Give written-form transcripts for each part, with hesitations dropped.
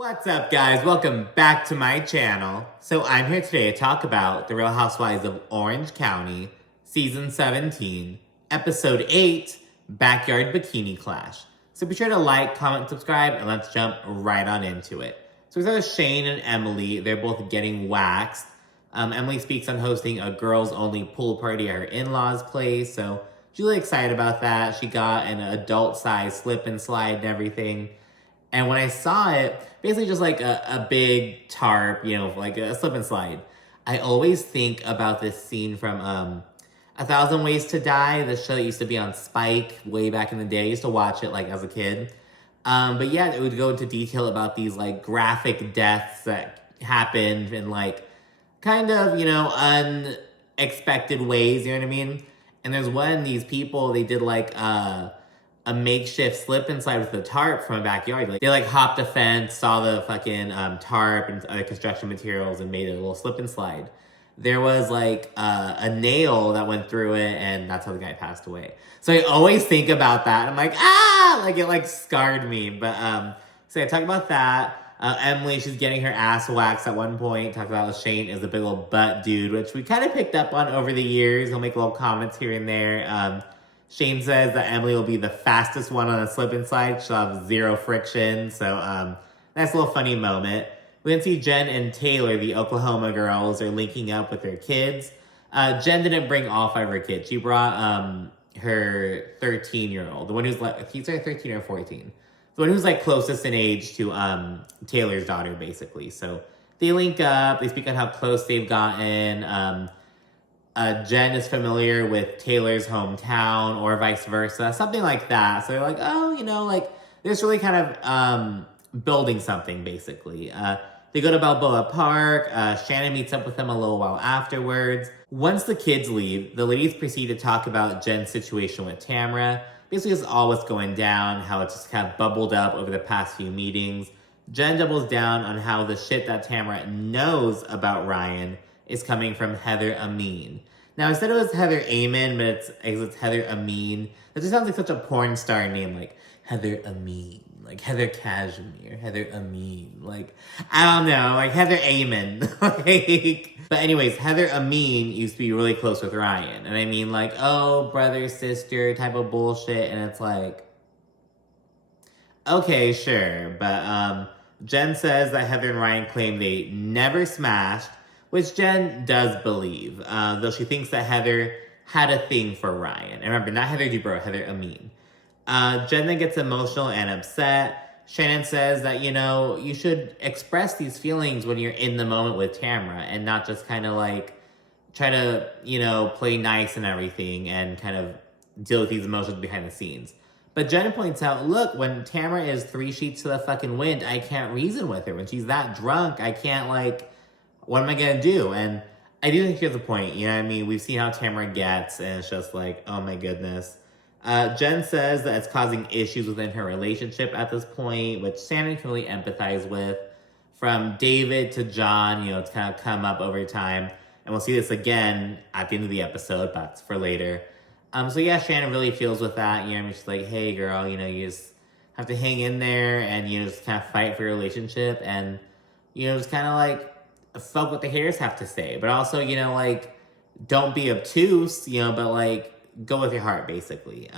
What's up, guys? Welcome back to my channel. So I'm here today to talk about The Real Housewives of Orange County, Season 17, Episode 8, Backyard Bikini Clash. So be sure to like, comment, subscribe, and let's jump right on into it. So we start with Shane and Emily. They're both getting waxed. Emily speaks on hosting a girls-only pool party at her in-laws' place, so she's really excited about that. She got an adult-size slip and slide and everything. And when I saw it, basically just like a big tarp, like a slip and slide. I always think about this scene from A Thousand Ways to Die, the show that used to be on Spike way back in the day. I used to watch it like as a kid. But yeah, it would go into detail about these like graphic deaths that happened in like kind of, unexpected ways, you know what I mean? And there's one, these people, they did like a makeshift slip and slide with the tarp from a backyard. Like, they like hopped a fence, saw the fucking tarp and other construction materials and made it a little slip and slide. There was like a nail that went through it, and that's how the guy passed away. So I always think about that. I'm like, like it like scarred me. But so I talk about that. Emily, she's getting her ass waxed at one point. Talk about Shane is a big old butt dude, which we kind of picked up on over the years. He'll make little comments here and there. Shane says that Emily will be the fastest one on a slip and slide. She'll have zero friction. So nice little funny moment. We can see Jen and Taylor, the Oklahoma girls, are linking up with their kids. Jen didn't bring all 5 of her kids. She brought her 13-year-old. The one who's like, he's 13 or 14. The one who's like closest in age to Taylor's daughter, basically. So they link up. They speak on how close they've gotten. Jen is familiar with Taylor's hometown or vice versa, something like that. So they're like, like there's really kind of building something, basically. They go to Balboa Park. Shannon meets up with them a little while afterwards. Once the kids leave, the ladies proceed to talk about Jen's situation with Tamara. Basically, it's all what's going down, how it just kind of bubbled up over the past few meetings. Jen doubles down on how the shit that Tamara knows about Ryan is coming from Heather Amin. Now, I said it was Heather Amin, but it's Heather Amin. That just sounds like such a porn star name, like Heather Amin, like Heather Cashmere, Heather Amin, like, I don't know, like Heather Amin. But anyways, Heather Amin used to be really close with Ryan. And I mean, like, brother, sister type of bullshit. And it's like, okay, sure. But Jen says that Heather and Ryan claim they never smashed, which Jen does believe, though she thinks that Heather had a thing for Ryan. And remember, not Heather Dubrow, Heather Amin. Jen then gets emotional and upset. Shannon says that, you should express these feelings when you're in the moment with Tamara and not just kind of like try to, play nice and everything and kind of deal with these emotions behind the scenes. But Jen points out, look, when Tamara is 3 sheets to the fucking wind, I can't reason with her. When she's that drunk, I can't what am I going to do? And I do think here's the point, you know what I mean? We've seen how Tamara gets, and it's just like, oh my goodness. Jen says that it's causing issues within her relationship at this point, which Shannon can really empathize with. From David to John, it's kind of come up over time. And we'll see this again at the end of the episode, but it's for later. So yeah, Shannon really feels with that. She's like, hey girl, you just have to hang in there and, just kind of fight for your relationship. And, just kind of like, fuck what the haters have to say, but also, don't be obtuse, but go with your heart, basically.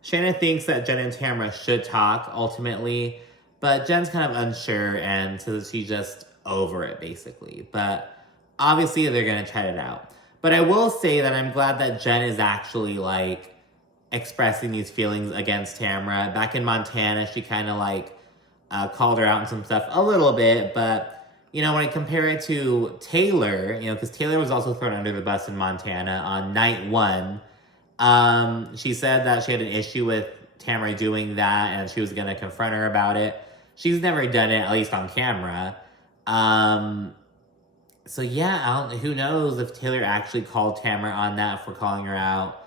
Shannon thinks that Jen and Tamara should talk ultimately, but Jen's kind of unsure, and so she's just over it, basically. But obviously, they're gonna try it out. But I will say that I'm glad that Jen is actually expressing these feelings against Tamara. Back in Montana, she kind of called her out on some stuff a little bit, but when I compare it to Taylor, because Taylor was also thrown under the bus in Montana on night 1. She said that she had an issue with Tamara doing that and she was going to confront her about it. She's never done it, at least on camera. So yeah, who knows if Taylor actually called Tamara on that for calling her out.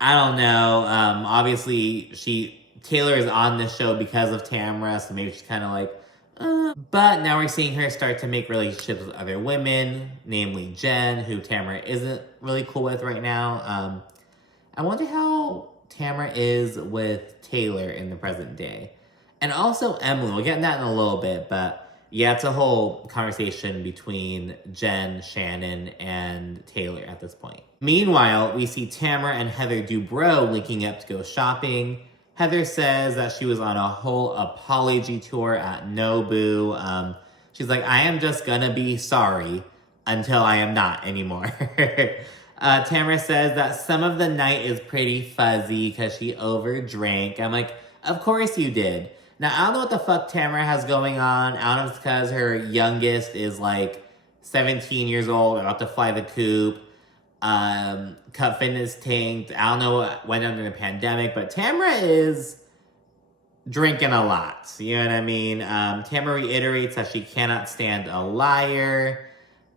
I don't know. Obviously, Taylor is on this show because of Tamara, so maybe she's kind of But now we're seeing her start to make relationships with other women, namely Jen, who Tamara isn't really cool with right now. I wonder how Tamara is with Taylor in the present day. And also Emily, we'll get into that in a little bit, but yeah, it's a whole conversation between Jen, Shannon, and Taylor at this point. Meanwhile, we see Tamara and Heather Dubrow linking up to go shopping. Heather says that she was on a whole apology tour at Nobu. She's like, I am just gonna be sorry until I am not anymore. Tamara says that some of the night is pretty fuzzy because she overdrank. I'm like, of course you did. Now, I don't know what the fuck Tamara has going on. I don't know if it's because her youngest is like 17 years old, about to fly the coop. Cut fitness tanked. I don't know what went on during the pandemic, but Tamara is drinking a lot. You know what I mean? Tamara reiterates that she cannot stand a liar.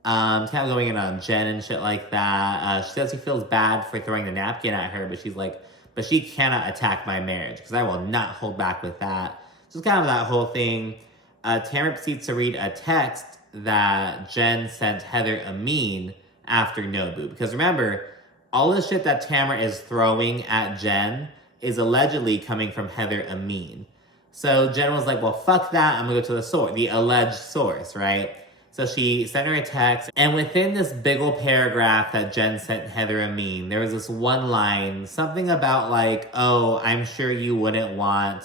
Kind of going in on Jen and shit like that. She says she feels bad for throwing the napkin at her, but she's like, but she cannot attack my marriage because I will not hold back with that. So it's kind of that whole thing. Tamara proceeds to read a text that Jen sent Heather Amin after Nobu. Because remember, all the shit that Tamara is throwing at Jen is allegedly coming from Heather Amin. So Jen was like, well, fuck that. I'm going to go to the source, the alleged source, right? So she sent her a text. And within this big ol' paragraph that Jen sent Heather Amin, there was this one line, something about like, oh, I'm sure you wouldn't want,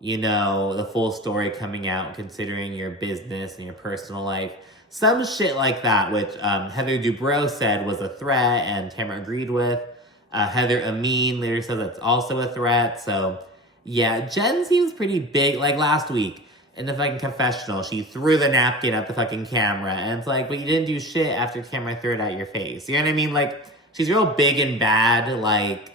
you know, the full story coming out considering your business and your personal life. Some shit like that, which Heather Dubrow said was a threat and Tamara agreed with. Heather Amin later says that's also a threat. So yeah, Jen seems pretty big. Like last week in the fucking confessional, she threw the napkin at the fucking camera. And it's like, but you didn't do shit after camera threw it at your face. You know what I mean? Like, she's real big and bad, like,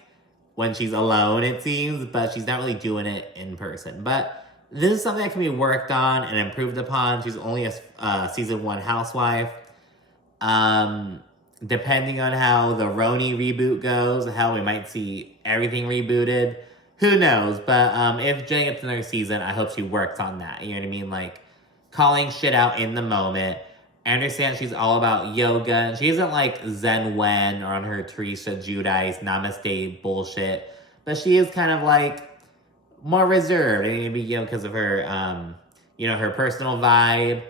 when she's alone, it seems. But she's not really doing it in person. But this is something that can be worked on and improved upon. She's only a season 1 housewife. Depending on how the RHOC reboot goes, how we might see everything rebooted, who knows? But if Jen gets another season, I hope she works on that. You know what I mean? Like, calling shit out in the moment. I understand she's all about yoga, and she isn't like Zen Wen or on her Teresa Giudice Namaste bullshit, but she is kind of like more reserved. I mean, maybe, you know, because of her, you know, her personal vibe,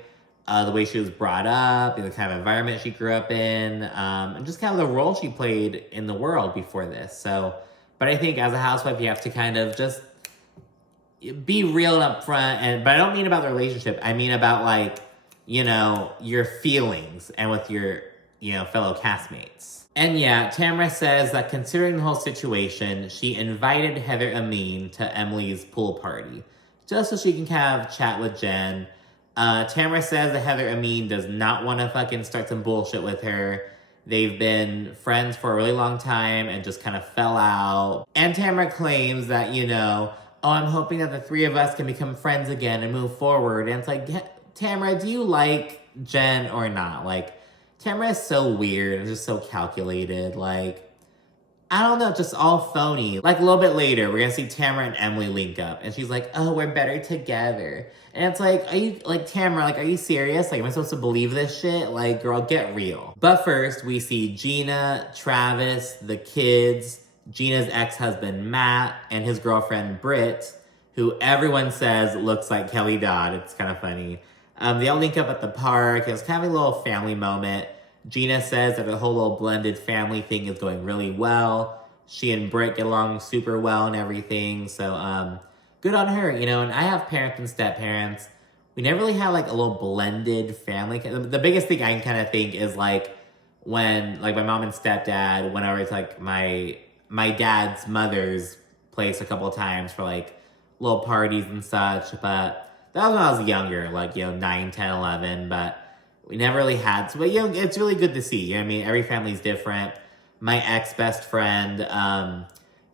the way she was brought up, the kind of environment she grew up in, and just kind of the role she played in the world before this. So, but I think as a housewife, you have to kind of just be real and upfront. But I don't mean about the relationship. I mean about like, you know, your feelings and with your, you know, fellow castmates. And yeah, Tamara says that considering the whole situation, she invited Heather Amin to Emily's pool party, just so she can kind of chat with Jen. Tamara says that Heather Amin does not want to fucking start some bullshit with her. They've been friends for a really long time and just kind of fell out. And Tamara claims that, you know, oh, I'm hoping that the three of us can become friends again and move forward. And it's like, Tamara, do you like Jen or not? Like, Tamara is so weird and just so calculated. Like, I don't know, just all phony. Like, a little bit later, we're gonna see Tamara and Emily link up. And she's like, oh, we're better together. And it's like, are you, like, Tamara, like, are you serious? Like, am I supposed to believe this shit? Like, girl, get real. But first, we see Gina, Travis, the kids, Gina's ex-husband, Matt, and his girlfriend, Britt, who everyone says looks like Kelly Dodd. It's kind of funny. They all link up at the park. It was kind of a little family moment. Gina says that the whole little blended family thing is going really well. She and Britt get along super well and everything. So, good on her, you know. And I have parents and step-parents. We never really had, like, a little blended family. The biggest thing I can kind of think is, like, when, like, my mom and stepdad went over to, like, my dad's mother's place a couple of times for, like, little parties and such. But that was when I was younger, like, you know, 9, 10, 11. But we never really had. So, but, you know, it's really good to see. You know what I mean? Every family's different. My ex-best friend,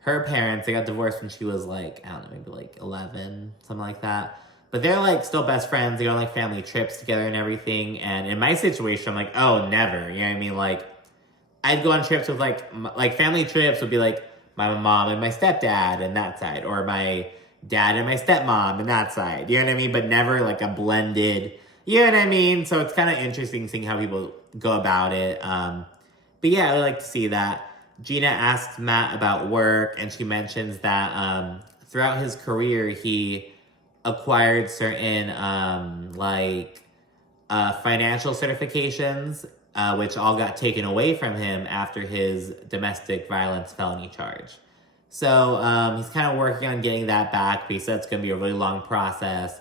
her parents, they got divorced when she was, like, I don't know, maybe, like, 11, something like that. But they're, like, still best friends. They go on, like, family trips together and everything. And in my situation, I'm like, oh, never. You know what I mean? Like, I'd go on trips with, like family trips would be, like, my mom and my stepdad and that side. Or my dad and my stepmom and that side. You know what I mean? But never, like, a blended, you know what I mean? So it's kind of interesting seeing how people go about it. But yeah, I would like to see that. Gina asks Matt about work, and she mentions that throughout his career, he acquired certain, financial certifications, which all got taken away from him after his domestic violence felony charge. So he's kind of working on getting that back, but he said it's going to be a really long process.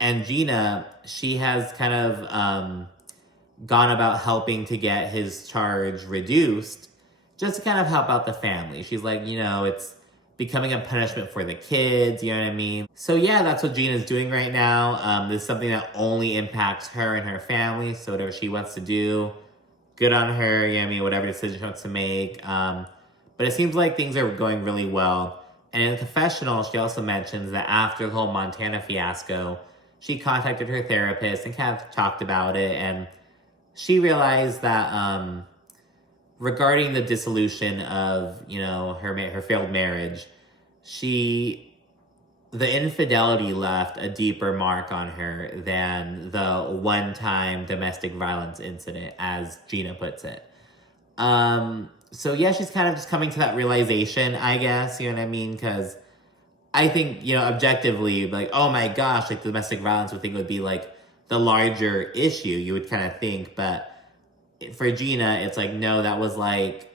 And Gina, she has kind of gone about helping to get his charge reduced just to kind of help out the family. She's like, it's becoming a punishment for the kids, you know what I mean? So yeah, that's what Gina's doing right now. This is something that only impacts her and her family, so whatever she wants to do, good on her, you know what I mean? Whatever decision she wants to make. But it seems like things are going really well. And in the confessional, she also mentions that after the whole Montana fiasco, she contacted her therapist and kind of talked about it, and she realized that regarding the dissolution of, her failed marriage, the infidelity left a deeper mark on her than the one-time domestic violence incident, as Gina puts it. So yeah, she's kind of just coming to that realization, I guess, you know what I mean? Because I think, objectively, like, oh my gosh, like domestic violence would be like the larger issue, you would kind of think, but for Gina, it's like, no, that was like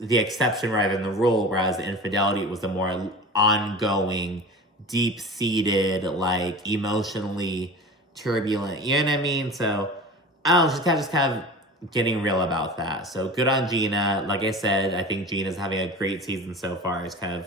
the exception rather than the rule, whereas the infidelity was the more ongoing, deep-seated, like emotionally turbulent, you know what I mean? So, I don't know, she's just kind of getting real about that. So good on Gina. Like I said, I think Gina's having a great season so far. It's kind of,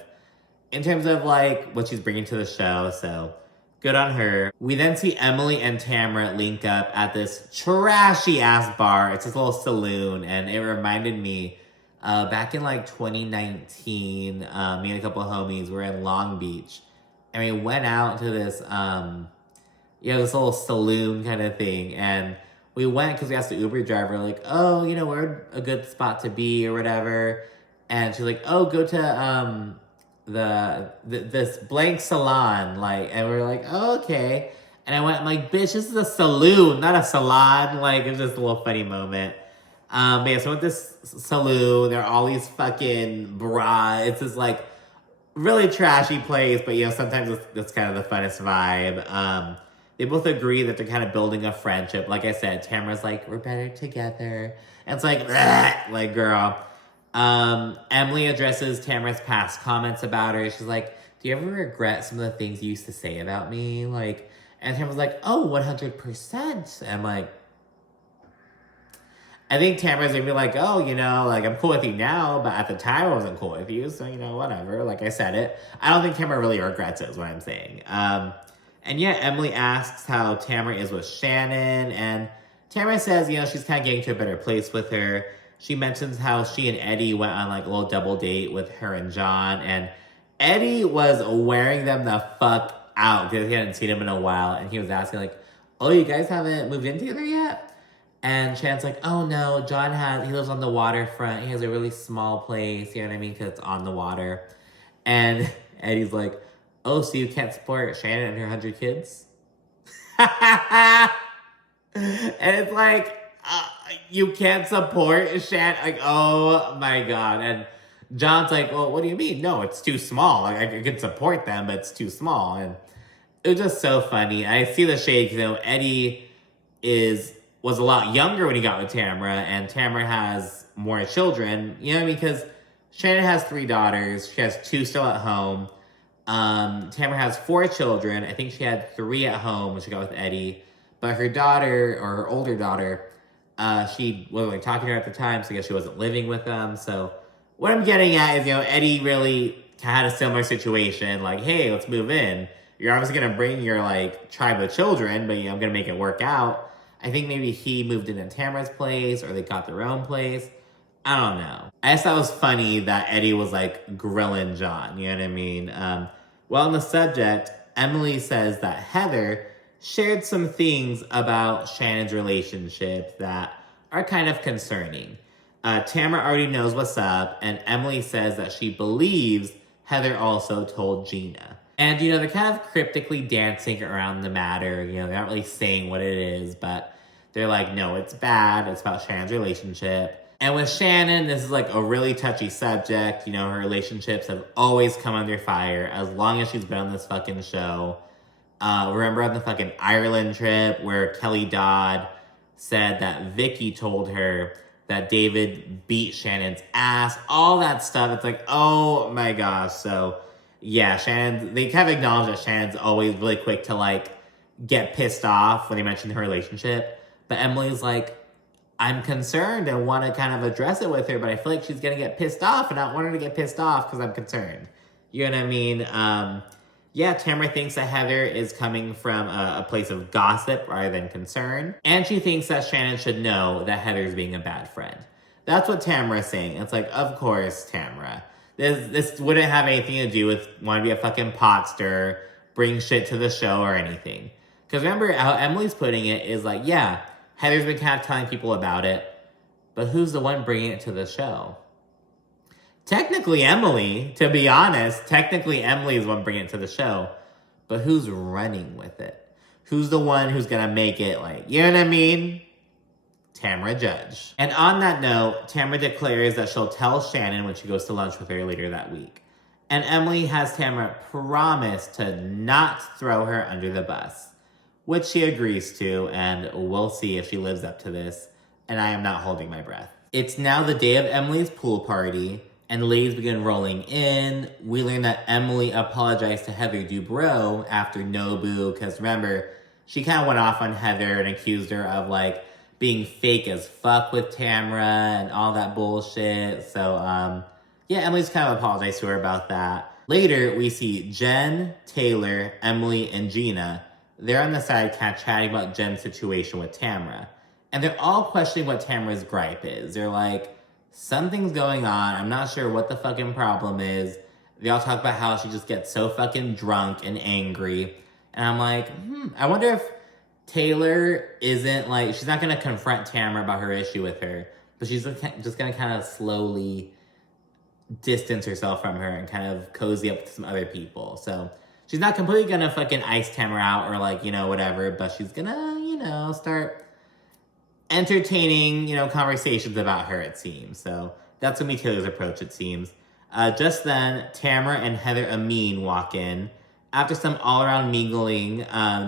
in terms of like what she's bringing to the show, so good on her. We then see Emily and Tamara link up at this trashy-ass bar. It's this little saloon, and it reminded me, back in like 2019, me and a couple of homies were in Long Beach, and we went out to this, this little saloon kind of thing, and we went because we asked the Uber driver, like, oh, where a good spot to be or whatever, and she's like, oh, go to, this blank salon, like, and we're like, oh, okay. And I went, I'm like, bitch, this is a saloon, not a salon. Like, it was just a little funny moment. But yeah, so with this saloon, there are all these fucking bras. It's this like really trashy place, but sometimes it's kind of the funnest vibe. They both agree that they're kind of building a friendship. Like I said, Tamara's like, we're better together. And it's like, like, girl. Emily addresses Tamara's past comments about her. She's like, do you ever regret some of the things you used to say about me? Like, and Tamara's like, oh, 100%. And I'm like, I think Tamara's gonna be like, oh, like, I'm cool with you now, but at the time I wasn't cool with you, so, whatever. Like, I said it. I don't think Tamara really regrets it, is what I'm saying. And yeah, Emily asks how Tamara is with Shannon, and Tamara says, she's kind of getting to a better place with her. She mentions how she and Eddie went on like a little double date with her and John, and Eddie was wearing them the fuck out because he hadn't seen him in a while, and he was asking like, oh, you guys haven't moved in together yet? And Shannon's like, oh no, he lives on the waterfront, he has a really small place, you know what I mean, because it's on the water. And Eddie's like, oh, so you can't support Shannon and her 100 kids? And it's like, you can't support Shannon? Like, oh my God. And John's like, well, what do you mean? No, it's too small. Like, I could support them, but it's too small. And it was just so funny. I see the shade, Eddie was a lot younger when he got with Tamara, and Tamara has more children, because Shannon has 3 daughters. She has 2 still at home. Tamara has 4 children. I think she had 3 at home when she got with Eddie. But her daughter, or her older daughter, she wasn't like talking to her at the time, so I guess she wasn't living with them. So what I'm getting at is, Eddie really had a similar situation. Like, hey, let's move in. You're obviously going to bring your, like, tribe of children, but, I'm going to make it work out. I think maybe he moved into Tamara's place, or they got their own place. I don't know. I just thought it was funny that Eddie was, like, grilling John. You know what I mean? Well, on the subject, Emily says that Heather shared some things about Shannon's relationship that are kind of concerning. Tamara already knows what's up, and Emily says that she believes Heather also told Gina. And, they're kind of cryptically dancing around the matter. They're not really saying what it is, but they're like, no, it's bad. It's about Shannon's relationship. And with Shannon, this is like a really touchy subject. Her relationships have always come under fire as long as she's been on this fucking show. Remember on the fucking Ireland trip where Kelly Dodd said that Vicki told her that David beat Shannon's ass, all that stuff. It's like, oh my gosh. So yeah, Shannon, they kind of acknowledge that Shannon's always really quick to like get pissed off when they mention her relationship. But Emily's like, I'm concerned and want to kind of address it with her, but I feel like she's going to get pissed off and I don't want her to get pissed off because I'm concerned. You know what I mean? Yeah, Tamara thinks that Heather is coming from a place of gossip rather than concern. And she thinks that Shannon should know that Heather's being a bad friend. That's what Tamara's saying. It's like, of course, Tamara. This wouldn't have anything to do with wanting to be a fucking pot stirrer, bring shit to the show or anything. Because remember how Emily's putting it is like, yeah, Heather's been kind of telling people about it, but who's the one bringing it to the show? Technically Emily, to be honest. Technically Emily is the one bringing it to the show. But who's running with it? Who's the one who's going to make it like, you know what I mean? Tamara Judge. And on that note, Tamara declares that she'll tell Shannon when she goes to lunch with her later that week. And Emily has Tamara promise to not throw her under the bus, which she agrees to, and we'll see if she lives up to this. And I am not holding my breath. It's now the day of Emily's pool party, and ladies begin rolling in. We learn that Emily apologized to Heather Dubrow after Nobu, because remember, she kind of went off on Heather and accused her of like being fake as fuck with Tamara and all that bullshit. So yeah, Emily's kind of apologized to her about that. Later, we see Jen, Taylor, Emily, and Gina. They're on the side kind of chatting about Jen's situation with Tamara. And they're all questioning what Tamara's gripe is. They're like, something's going on. I'm not sure what the fucking problem is. They all talk about how she just gets so fucking drunk and angry. And I'm like, I wonder if Taylor isn't like, she's not going to confront Tamara about her issue with her, but she's just going to kind of slowly distance herself from her and kind of cozy up with some other people. So she's not completely going to fucking ice Tamara out or like, you know, whatever, but she's going to, you know, start entertaining, you know, conversations about her, it seems. So that's going to be Taylor's approach, it seems. Just then, Tamara and Heather Amin walk in. After some all-around mingling,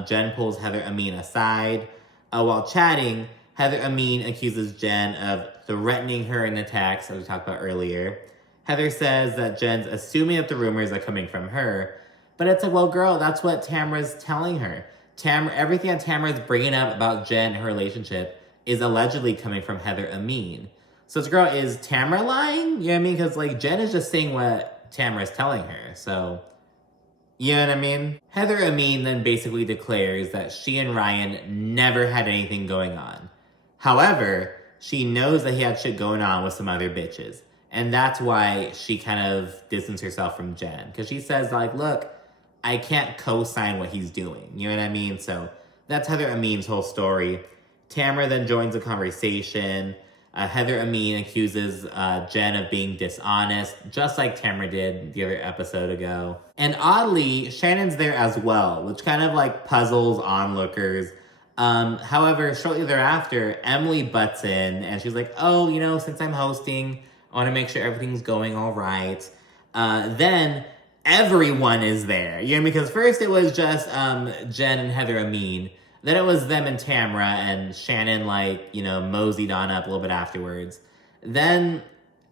Jen pulls Heather Amin aside. While chatting, Heather Amin accuses Jen of threatening her in the text, as we talked about earlier. Heather says that Jen's assuming that the rumors are coming from her. But it's like, well, girl, that's what Tamara's telling her. Everything that Tamara's bringing up about Jen and her relationship is allegedly coming from Heather Amin. So this girl, is Tamara lying? You know what I mean? Because like Jen is just saying what Tamara's telling her. So, you know what I mean? Heather Amin then basically declares that she and Ryan never had anything going on. However, she knows that he had shit going on with some other bitches. And that's why she kind of distanced herself from Jen. Because she says like, look, I can't co-sign what he's doing. You know what I mean? So that's Heather Amin's whole story. Tamara then joins the conversation. Heather Amin accuses Jen of being dishonest, just like Tamara did the other episode ago. And oddly, Shannon's there as well, which kind of like puzzles onlookers. However, shortly thereafter, Emily butts in and she's like, oh, you know, since I'm hosting, I want to make sure everything's going all right. Then everyone is there. You know, because first it was just Jen and Heather Amin. Then it was them and Tamara, and Shannon, like, you know, moseyed on up a little bit afterwards. Then,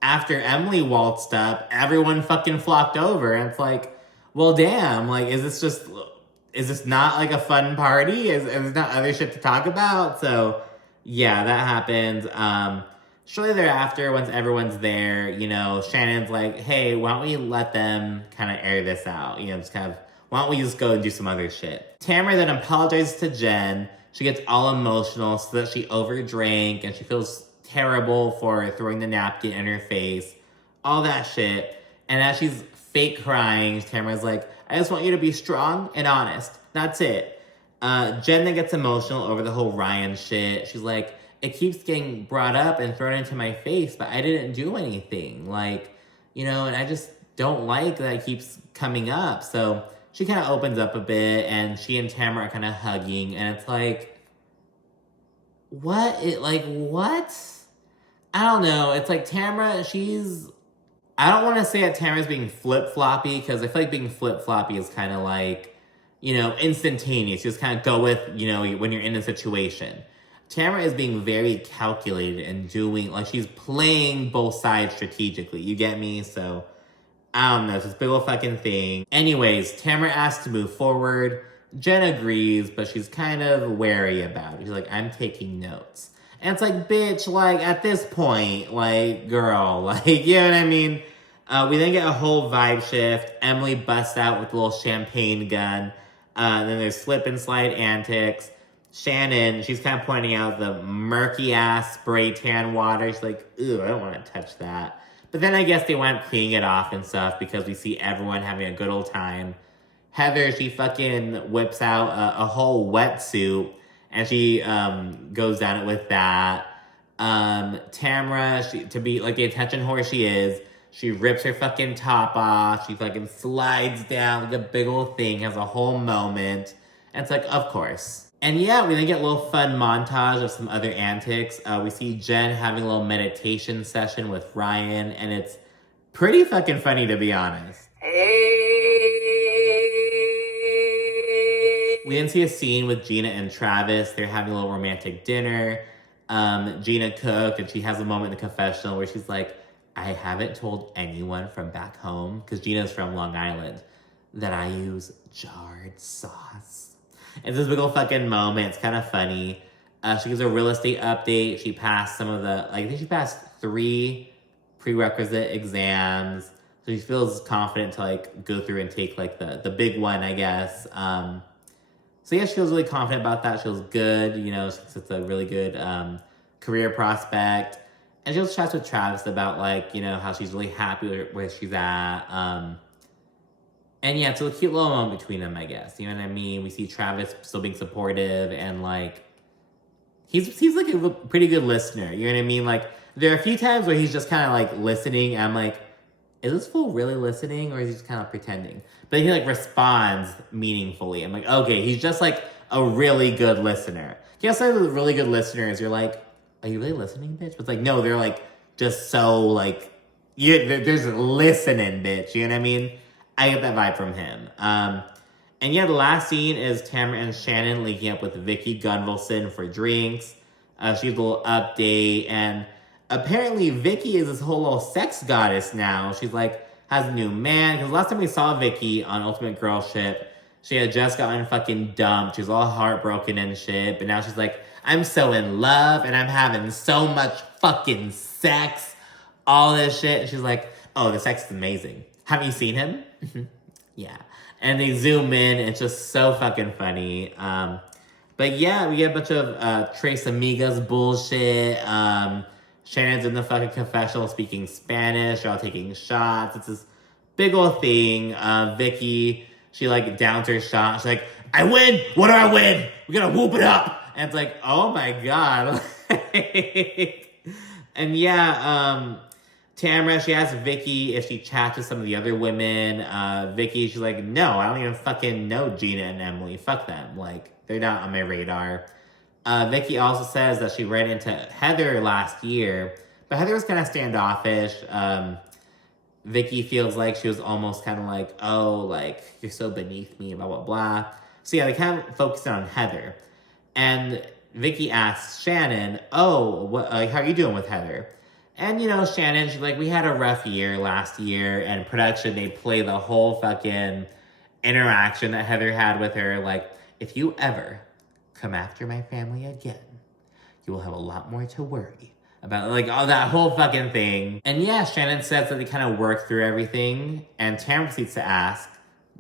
after Emily waltzed up, everyone fucking flocked over, and it's like, well, damn, like, is this not, like, a fun party? Is there not other shit to talk about? So, yeah, that happened. Shortly thereafter, once everyone's there, you know, Shannon's like, hey, why don't we let them kind of air this out? You know, just kind of, why don't we just go and do some other shit? Tamara then apologizes to Jen. She gets all emotional so that she overdrank and she feels terrible for throwing the napkin in her face. All that shit. And as she's fake crying, Tamara's like, I just want you to be strong and honest. That's it. Jen then gets emotional over the whole Ryan shit. She's like, it keeps getting brought up and thrown into my face, but I didn't do anything. Like, you know, and I just don't like that it keeps coming up. So she kind of opens up a bit, and she and Tamara are kind of hugging, and it's like, what? What? I don't know. It's like Tamara, I don't want to say that Tamara's being flip-floppy, because I feel like being flip-floppy is kind of like instantaneous. Just kind of go with, when you're in a situation. Tamara is being very calculated and doing, like, she's playing both sides strategically. You get me? So, I don't know. It's this big old fucking thing. Anyways, Tamara asks to move forward. Jen agrees, but she's kind of wary about it. She's like, I'm taking notes. And it's like, bitch, like, at this point, like, girl, like, you know what I mean? We then get a whole vibe shift. Emily busts out with a little champagne gun. Then there's slip and slide antics. Shannon, she's kind of pointing out the murky-ass spray tan water. She's like, ooh, I don't want to touch that. But then I guess they went cleaning it off and stuff because we see everyone having a good old time. Heather, she fucking whips out a whole wetsuit and she goes down it with that. Tamara, to be like the attention whore she is, she rips her fucking top off. She fucking slides down like a big old thing, has a whole moment. And it's like, of course. And yeah, we then get a little fun montage of some other antics. We see Jen having a little meditation session with Ryan, and it's pretty fucking funny, to be honest. We then see a scene with Gina and Travis. They're having a little romantic dinner. Gina cooked, and she has a moment in the confessional where she's like, I haven't told anyone from back home, because Gina's from Long Island, that I use jarred sauce. It's this big old fucking moment. It's kind of funny. She gives a real estate update. She passed some of the, I think she passed 3 prerequisite exams. So she feels confident to like go through and take like the big one, I guess. So yeah, she feels really confident about that. She feels good. It's a really good career prospect. And she also chats with Travis about like, how she's really happy where she's at. And yeah, it's a cute little moment between them, I guess. You know what I mean? We see Travis still being supportive and like, he's like a pretty good listener. You know what I mean? Like, there are a few times where he's just kind of like listening. And I'm like, is this fool really listening or is he just kind of pretending? But he like responds meaningfully. I'm like, okay, he's just like a really good listener. You know, some of the really good listeners, you're like, are you really listening, bitch? But it's like, no, they're like just so like, there's listening, bitch. You know what I mean? I get that vibe from him. And yeah, the last scene is Tamara and Shannon linking up with Vicki Gunvalson for drinks. She gives a little update, and apparently Vicki is this whole little sex goddess now. She's like, has a new man, because last time we saw Vicki on Ultimate Girl Ship, she had just gotten fucking dumped. She was all heartbroken and shit, but now she's like, I'm so in love, and I'm having so much fucking sex, all this shit. And she's like, oh, the sex is amazing. Have you seen him? Yeah. And they zoom in. It's just so fucking funny. But yeah, we get a bunch of Tres Amigas bullshit. Shannon's in the fucking confessional speaking Spanish. They're all taking shots. It's this big old thing. Vicki, she like downs her shot. She's like, I win! What do I win? We gotta whoop it up! And it's like, oh my God. And yeah, Tamara, she asks Vicki if she chats with some of the other women. Vicki, she's like, no, I don't even fucking know Gina and Emily. Fuck them. Like, they're not on my radar. Vicki also says that she ran into Heather last year, but Heather was kind of standoffish. Vicki feels like she was almost kind of like, oh, like, you're so beneath me, blah, blah, blah. So yeah, they kind of focused on Heather. And Vicki asks Shannon, oh, how are you doing with Heather? And, Shannon, she's like, we had a rough year last year, and production, they play the whole fucking interaction that Heather had with her. Like, if you ever come after my family again, you will have a lot more to worry about, like, all that whole fucking thing. And yeah, Shannon says that they kind of work through everything, and Tamara proceeds to ask,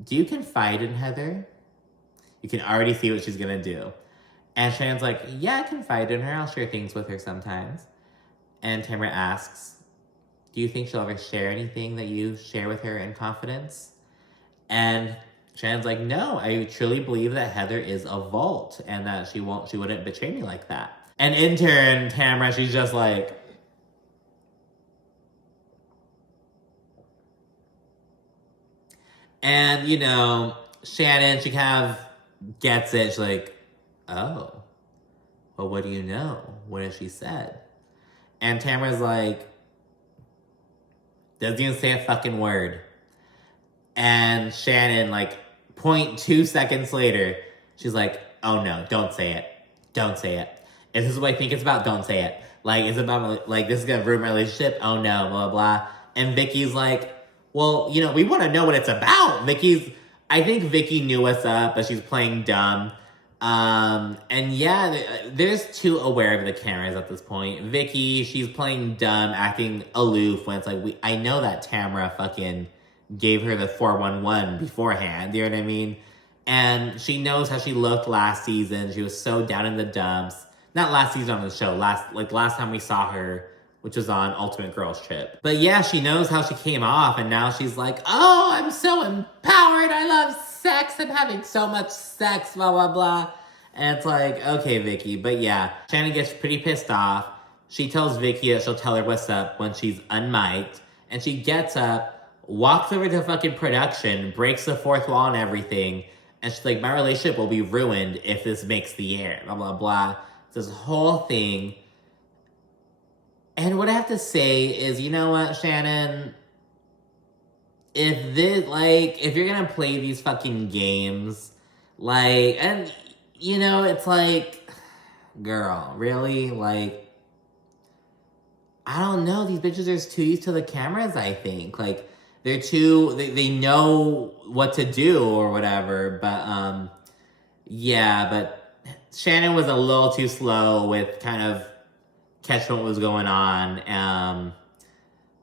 do you confide in Heather? You can already see what she's gonna do. And Shannon's like, yeah, I confide in her. I'll share things with her sometimes. And Tamara asks, do you think she'll ever share anything that you share with her in confidence? And Shannon's like, no, I truly believe that Heather is a vault and that she wouldn't betray me like that. And in turn, Tamara, she's just like, and Shannon, she kind of gets it. She's like, oh, well, what do you know? What has she said? And Tamara's like, doesn't even say a fucking word. And Shannon, like, 0.2 seconds later, she's like, oh no, don't say it. Don't say it. If this is what I think it's about, don't say it. Like, it's about, like, this is gonna ruin my relationship? Oh no, blah, blah. And Vicki's like, well, you know, we want to know what it's about. I think Vicki knew what's up, but she's playing dumb. And yeah, there's too aware of the cameras at this point. Vicki, she's playing dumb, acting aloof when it's like, I know that Tamara fucking gave her the 411 beforehand, you know what I mean? And she knows how she looked last season. She was so down in the dumps. Not last season on the show, last time we saw her, which was on Ultimate Girls Trip. But yeah, she knows how she came off, and now she's like, oh, I'm so empowered, I love sex, I'm having so much sex, blah, blah, blah. And it's like, okay, Vicki. But yeah, Shannon gets pretty pissed off. She tells Vicki that she'll tell her what's up when she's unmiked, and she gets up, walks over to fucking production, breaks the fourth wall and everything, and she's like, my relationship will be ruined if this makes the air, blah, blah, blah. This whole thing. And what I have to say is, you know what, Shannon? If you're gonna play these fucking games, and, you know, it's like, girl, really? Like, I don't know, these bitches are too used to the cameras, I think. Like, they know what to do or whatever, but, yeah, but Shannon was a little too slow with kind of catching what was going on.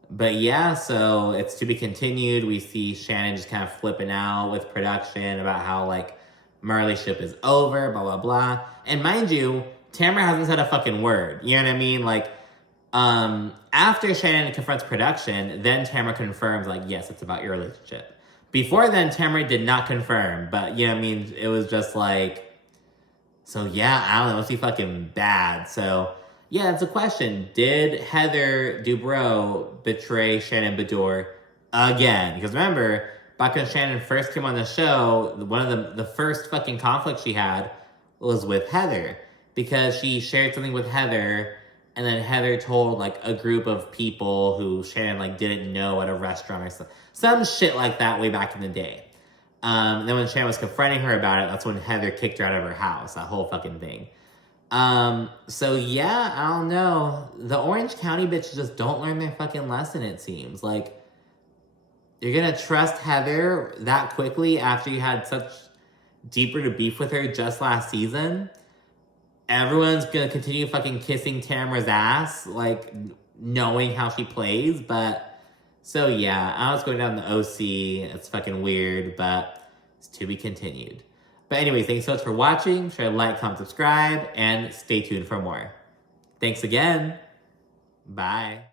But yeah, so it's to be continued. We see Shannon just kind of flipping out with production about how, like, my relationship is over, blah, blah, blah. And mind you, Tamara hasn't said a fucking word. You know what I mean? Like, after Shannon confronts production, then Tamara confirms, like, yes, it's about your relationship. Before then, Tamara did not confirm, but, you know what I mean? It was just like, so yeah, I don't know, must be fucking bad. So yeah, it's a question. Did Heather Dubrow betray ShannonBeador again? Because remember, back when Shannon first came on the show, one of the first fucking conflicts she had was with Heather. Because she shared something with Heather, and then Heather told, like, a group of people who Shannon, like, didn't know at a restaurant or some shit like that way back in the day. And then when Shannon was confronting her about it, that's when Heather kicked her out of her house, that whole fucking thing. So yeah, I don't know. The Orange County bitches just don't learn their fucking lesson, it seems. Like, you're gonna trust Heather that quickly after you had such deep-rooted beef with her just last season? Everyone's gonna continue fucking kissing Tamara's ass, like, knowing how she plays, but... So yeah, I was going down the OC. It's fucking weird, but it's to be continued. But anyways, thanks so much for watching. Be sure to like, comment, subscribe, and stay tuned for more. Thanks again. Bye.